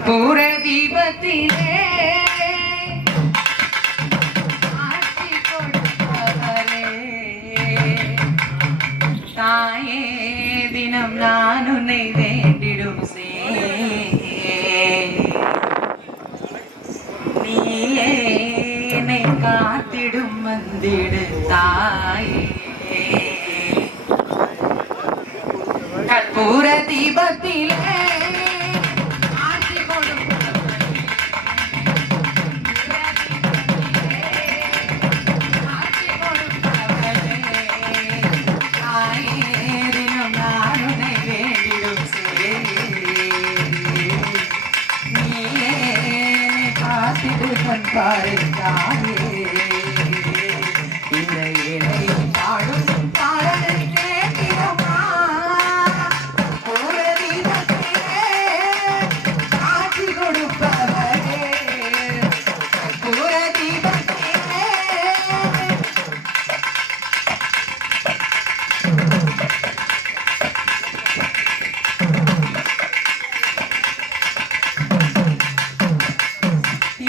கற்பூர தீபத்திலே ஆட்சி கொடுப்பவரே தாயே தினம் நான் உன்னை வேண்டிடும் நீயே என்னை காத்திடும் வந்திடு தாயே கற்பூர தீபத்திலே இந்த இலை பாடும் பாடலை கேட்கிறோமா காட்சி கொடுப்பவரே பூர தீபத்திலே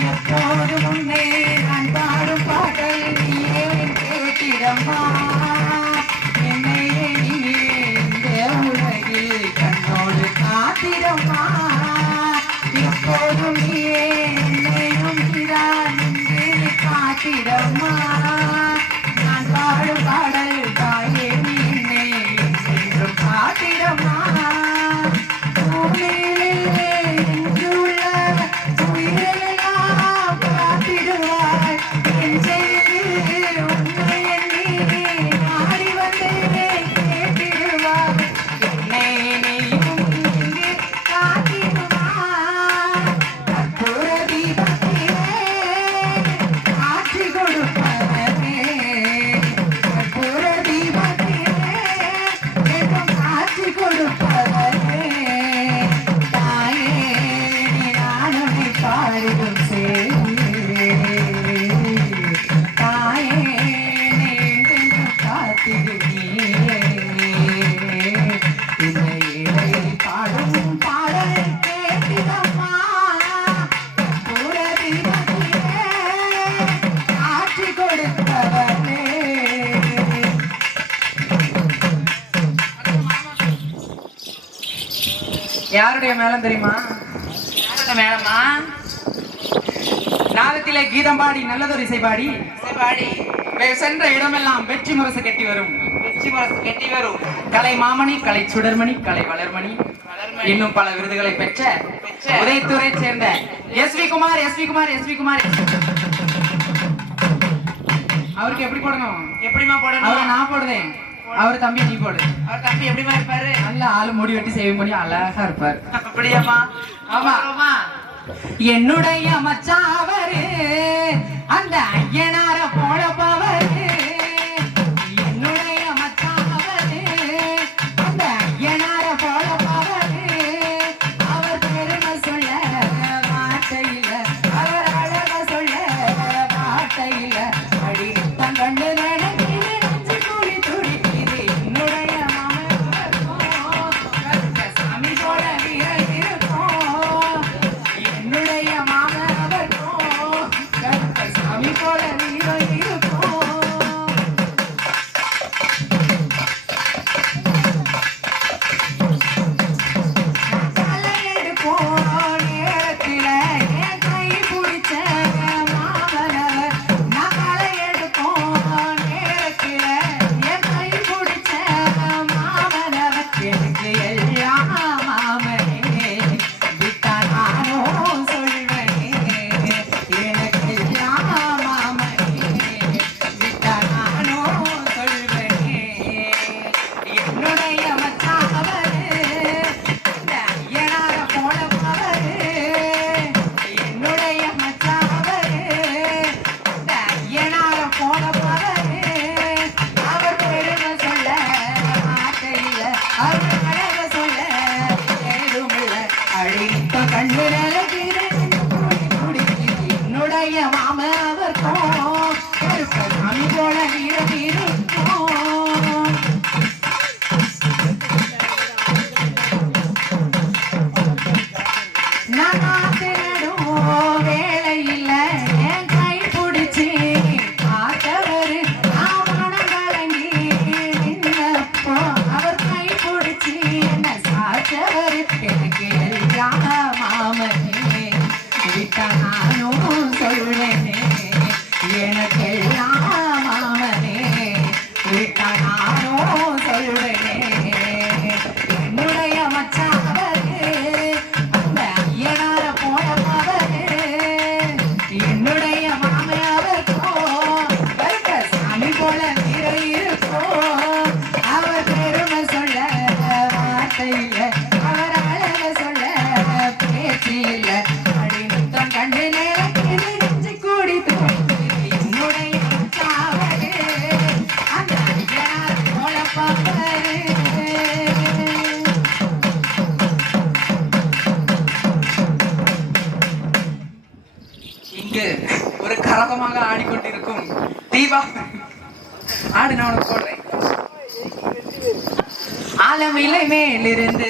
எப்போது முன்னே நான் பாடும் பாடல் நீயே கேட்டிடம்மா என்னை இந்த உலகில் கண்ணோடு காத்திடம்மா எப்போதும் நீயே என்னையும் என்று காத்திடம்மா நான் பாடும் பாடல் தாயே நீ என்னை என்றும் காத்திடம்மா யாருடைய மேளம் தெரியுமா? மேளமா நாதத்திலே கீதம் பாடி நல்லதொரு இசை பாடி சென்ற இடமெல்லாம் வெற்றி முரசு கட்டி வரும் கலை மாமணி, கலை சுடர்மணி, கலை வளர்மணி இன்னும் பல விருதுகளை பெற்ற உதயத்தூரை சேர்ந்த எஸ்வி குமார். அவருக்கு எப்படி போடணும்? எப்படிமா போடணும்? அவரை நான் போடுறேன், அவர் தம்பி நீ போடு. அவர் தம்பி எப்படிமா இருப்பாரு? நல்ல ஆளு முடி வெட்டி சேவ் பண்ணி அழகா இருப்பார். அப்படியாமா? ஆமா. என்னுடைய மச்சாவரு அந்த ஐயனார போடப்பவரு என்னுடைய மச்சாவரு அந்த ஐயனார போடப்பவரு அவர் பெருமை சொல்ல வார்த்தையில அவர் அழக சொல்ல வார்த்தையில அடி கண்டு என்னுடைய மாமவர்க்கும் சாமி போல வீரம் இருக்கும். நான் காத்திடும் வேலை இல்ல என் கை பிடிச்சி பார்த்தவரு நான் மனம் கலங்கி நின்னப்போ அவர் கை பிடிச்சி என்ன சாத்தவரு எனக்கு எல்லாம் மாமனே விட்டா நானும் சொல்றேனே எனக்கு எல்லாம் மாமனே விட்டா நானும் சொல்றேனே என்னுடைய மச்சாவரு அந்த ஐயனார போனவரு என்னுடைய மாமையாவருக்கோ வருக சாமி போல நிறை இருக்கோ அவர் பெருமை சொல்ல வார்த்தை இல்லை அவர் அழக சொல்ல பேச்சு இல்லை அடி முத்தம் கண்டு நேரத்தில் நெஞ்சு கூடி என்னுடைய மச்சாவரு அந்த ஐயனார போல பாவரு இங்கு ஒரு கரகமாக ஆடிக்கொண்டிருக்கும் தீபா ஆடு நான் உனக்கு போடுறேன் ஆலமிலை மேலிருந்து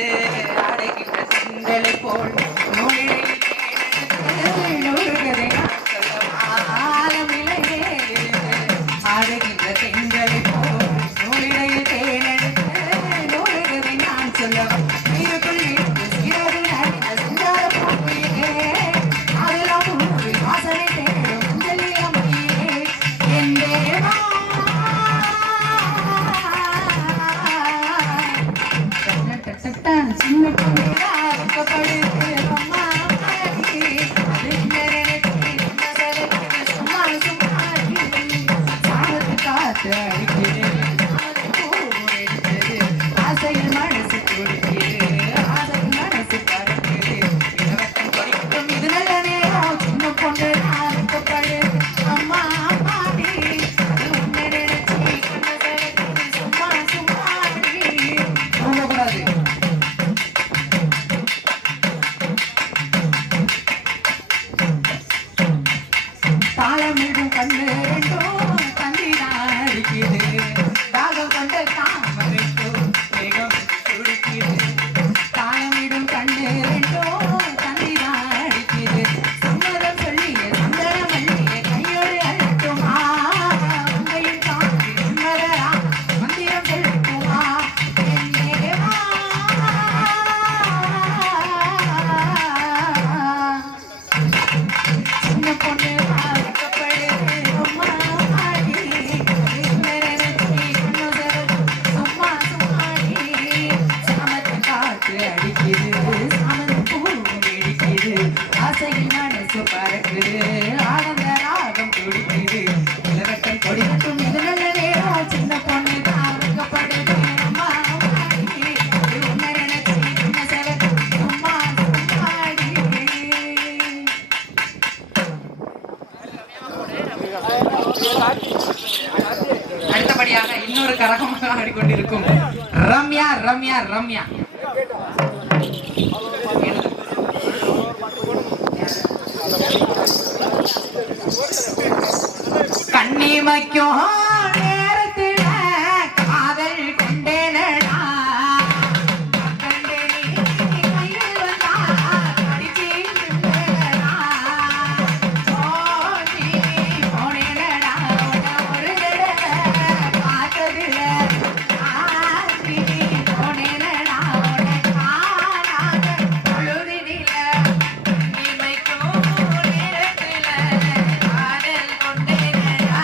அடைகின்ற செங்கலை போல் நூலிழையில் நூறுகிறதை நான் சொல்லவா? ஆலமிலை மேலிருந்து அடைகின்ற செங்கலை போல் நூலிழையில் தேனெடுத்து நூறுகிறதை நான் சொல்லவா? நீருக்குள் இருந்து சிறகு நடித்த சுந்தர பூமியே அதெல்லாம் ஊரு வாசனை தேடும் அஞ்சலி அம்மையே என் தேவா சின்ன பொண்ணா வைக்கப்படுது அம்மா அம்மாடி அது நினைச்சு சும்மா சும்மாடி சாவத்து காத்து அடிக்குது ஆசையில் மனசு கொடுக்குது ஆசையில் மனசு பறக்குது இளவட்டம் படிக்கும் இது நல்ல நேரம் சின்ன பொண்ணு வைக்கப்படுது அம்மா அம்மாடி அது உன்னை நினைச்சு சும்மா சும்மாடி கூடாது தாளமிடும் கண்ணு ரெண்டும் தந்திராடிக்குது தாகம் கொண்ட தாமரைக்கும் வேகம் துடிக்குது தாளமிடும் கண்ணு ரெண்டும் தந்திராடிக்குது சம்மதம் சொல்லிய சந்தனம் மல்லிய கையோடு அழைக்குமா உங்கையும் காந்தி உண்மதரா மந்திரம் சொல்லட்டுமா என் தேவா சின்ன பொண்ணு வைக்கப்படுது அம்மா அம்மாடி சும்மா சும்மாடி சாமத்து காற்று அடிக்குது சாமத்து பூவும் வெடிக்குது ஆசையில் மனசு பறக்குது ஆனந்த ராகம் துடிக்குது இளவட்டம் கொடி மட்டும் இது நல்ல நேரம் சின்ன பொண்ணு தான் வைக்கப்படுது அம்மா அம்மாடி உன்னை நினைச்சு சின்ன செவக்கு சும்மா சும்மாடி அடுத்தபடியாக இன்னொரு கரகமாக ஆடிக்கொண்டிருக்கும் ரம்யா ரம்யா ரம்யா கண்ணிமைக்கும் நேரத்துல காதல் கொண்டேனடா கண்டே நீ கையில் வந்தா அடிச்சு நின்றடா ஓடி போனேனடா ஒரு தடவை பார்த்ததில்ல ஆடி போனேனடா காணாத பொழுதினில கண்ணிமைக்கும் நேரத்துல காதல் கொண்டேனடா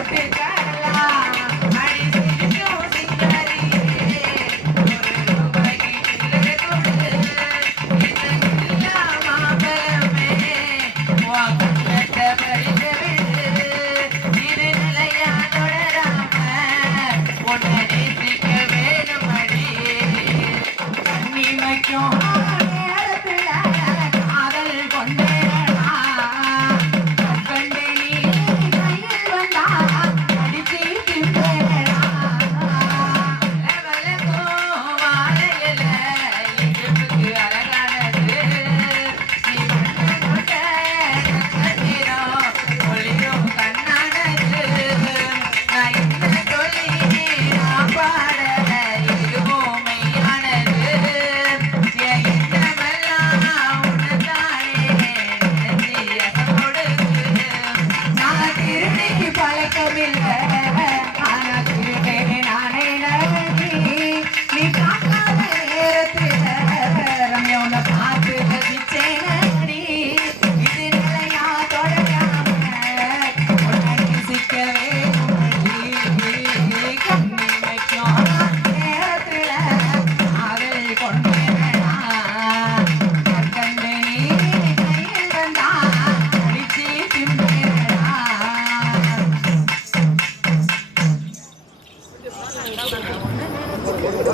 போட்டு